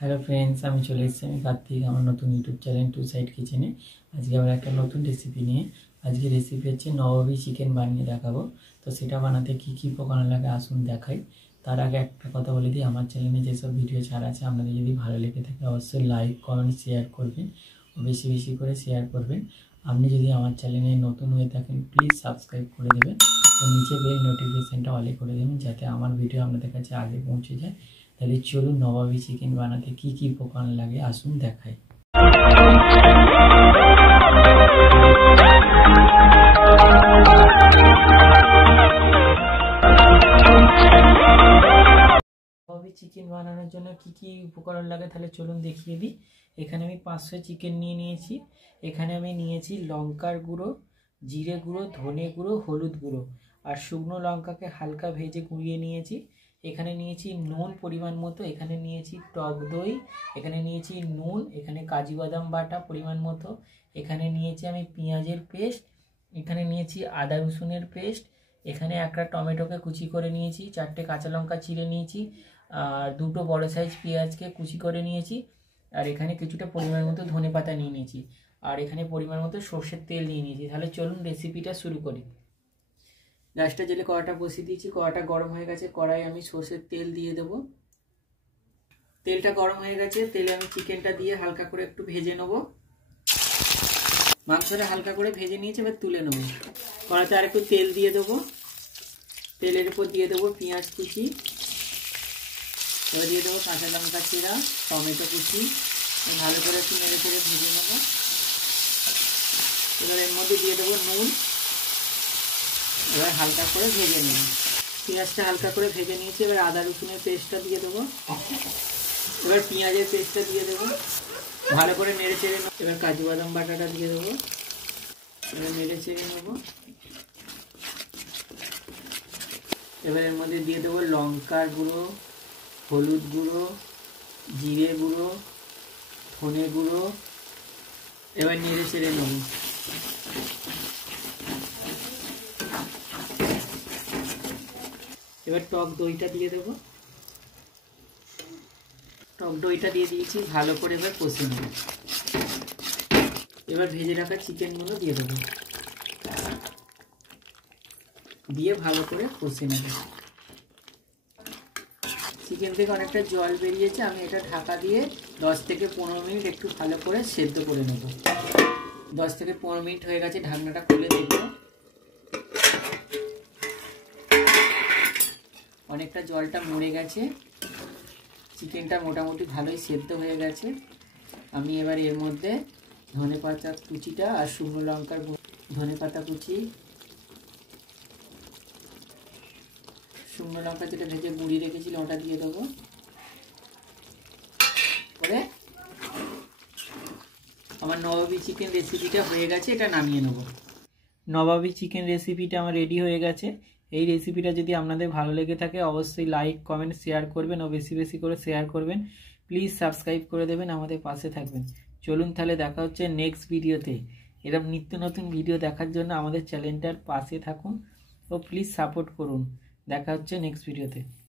Hello friends, আমি চলে এসেছি আমি কার্তিক আমার নতুন ইউটিউব চ্যানেল টু সাইড কিচেনে। আজকে আবার একটা নতুন রেসিপি নিয়ে আজকে রেসিপি হচ্ছে নবাবী চিকেন বানিয়ে দেখাবো। তো সেটা বানাতে কি কি উপকরণ লাগে আসুন দেখাই। তার আগে একটা কথা বলে দিই, আমার চ্যানেলে যেসব ভিডিও ছাড়া আছে আপনাদের যদি ভালো লেগে থাকে অবশ্যই লাইক কমেন্ট শেয়ার করবেন ও বেশি বেশি করে শেয়ার করবেন। আপনি যদি আমার চ্যানেলে নতুন হয়ে থাকেন প্লিজ সাবস্ক্রাইব করে দেবেন ও নিচে বেল নোটিফিকেশানটা অলে করে দেবেন যাতে আমার ভিডিও আপনাদের কাছে আগে পৌঁছে যায়। তাহলে চলুন নবাবী চিকেন বানাতে কি কি উপকরণ লাগে আসুন দেখাই। নবাবী চিকেন বানানোর জন্য কি কি উপকরণ লাগে তাহলে চলুন দেখিয়ে দিই। এখানে আমি 500 চিকেন নিয়ে নিয়েছি। এখানে আমি নিয়েছি লঙ্কার গুঁড়ো, জিরে গুঁড়ো, ধনে গুঁড়ো, হলুদ গুঁড়ো আর শুকনো লঙ্কাকে হালকা ভেজে গুঁড়িয়ে নিয়েছি। এখানে নিয়েছি নুন পরিমাণ মতো, এখানে নিয়েছি টক দই, এখানে নিয়েছি নুন, এখানে কাজু বাদাম বাটা পরিমাণ মতো, এখানে নিয়েছি আমি পেঁয়াজের পেস্ট, এখানে নিয়েছি আদা রসুনের পেস্ট, এখানে একটা টমেটোকে কুচি করে নিয়েছি, 4টে কাঁচা লঙ্কা চিড়ে নিয়েছি আর 2টো বড় সাইজ পেঁয়াজকে কুচি করে নিয়েছি আর এখানে কিছুটা পরিমাণ মতো ধনে পাতা নিয়ে নিয়েছি আর এখানে পরিমাণ মতো সর্ষের তেল নিয়ে নিয়েছি। তাহলে চলুন রেসিপিটা শুরু করি। গ্যাসটা জেলে কড়াটা বসিয়ে দিয়েছি, কড়াটা গরম হয়ে গেছে, কড়াই আমি সর্ষের তেল দিয়ে দেবো। তেলটা গরম হয়ে গেছে, তেলে আমি চিকেনটা দিয়ে হালকা করে একটু ভেজে নেব। মাংসটা হালকা করে ভেজে নিয়েছি, এবার তুলে নেব। কড়াতে আর একটু তেল দিয়ে দেবো, তেলের উপর দিয়ে দেবো পেঁয়াজ কুচি, এবার দিয়ে দেবো কাঁচা লঙ্কা চিরা, টমেটো কুচি, ভালো করে একটু নেড়ে চেড়ে ভেজে নেবো। এবার এর মধ্যে দিয়ে দেবো নুন, এবার হালকা করে ভেজে নেব। পেঁয়াজটা হালকা করে ভেজে নিয়েছি, এবার আদা রসুনের পেস্টটা দিয়ে দেবো, এবার পেঁয়াজের পেস্টটা দিয়ে দেবো, ভালো করে নেড়ে চেড়ে নেব। এবার কাজু বাদাম বাটাটা দিয়ে দেবো, এবার নেড়ে চেড়ে নেব। এবার এর মধ্যে দিয়ে দেবো লঙ্কার গুঁড়ো, হলুদ গুঁড়ো, জিরে গুঁড়ো, ধনে গুঁড়ো, এবার নেড়ে চেড়ে নেব। এবার টক দইটা দিয়ে দেবো, টক দইটা দিয়ে দিয়েছি, ভালো করে এবার কষে নেব। এবার ভেজে রাখা চিকেনগুলো দিয়ে দেবো, দিয়ে ভালো করে কষে নেব। চিকেন থেকে অনেকটা জল বেরিয়েছে, আমি এটা ঢাকা দিয়ে 10 থেকে 15 মিনিট একটু ভালো করে সেদ্ধ করে নেব। 10 থেকে 15 মিনিট হয়ে গেছে, ঢাকনাটা খুলে দেখব। অনেকটা জলটা মরে গেছে, চিকেনটা মোটামুটি ভালোই সেদ্ধ হয়ে গেছে। আমি এবার এর মধ্যে ধনে পাতা কুচিটা আর শুকনো লঙ্কার ধনে পাতা কুচি, শুকনো লঙ্কা যেটা ভেজে গুঁড়িয়ে রেখেছিলাম ওটা দিয়ে দেবো। পরে আমার নবাবী চিকেন রেসিপিটা হয়ে গেছে, এটা নামিয়ে নেব। নবাবী চিকেন রেসিপিটা আমার রেডি হয়ে গেছে। এই রেসিপিটা যদি আপনাদের ভালো লেগে থাকে অবশ্যই লাইক কমেন্ট শেয়ার করবেন ও বেশি বেশি করে শেয়ার করবেন। প্লিজ সাবস্ক্রাইব করে দেবেন, আমাদের পাশে থাকবেন। চলুন তাহলে দেখা হচ্ছে নেক্সট ভিডিওতে। এরকম নিত্য নতুন ভিডিও দেখার জন্য আমাদের চ্যানেলটার পাশে থাকুন ও প্লিজ সাপোর্ট করুন। দেখা হচ্ছে নেক্সট ভিডিওতে।